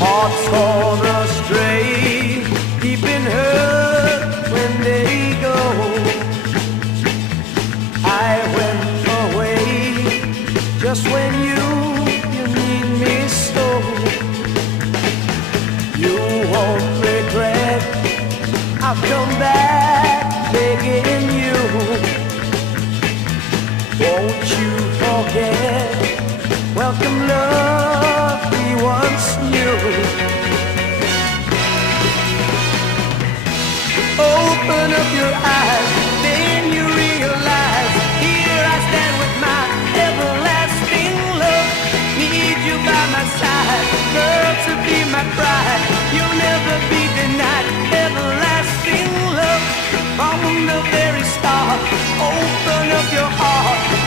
Hearts torn astray, deep in hurt when they go. I went away just when you need me so. You won't regret, I've come back begging you. Won't you forget, welcome love we once knew. Open up your eyes, then you realize, here I stand with my everlasting love. Need you by my side, girl, to be my bride. You'll never be denied everlasting love. From the very start, open up your heart.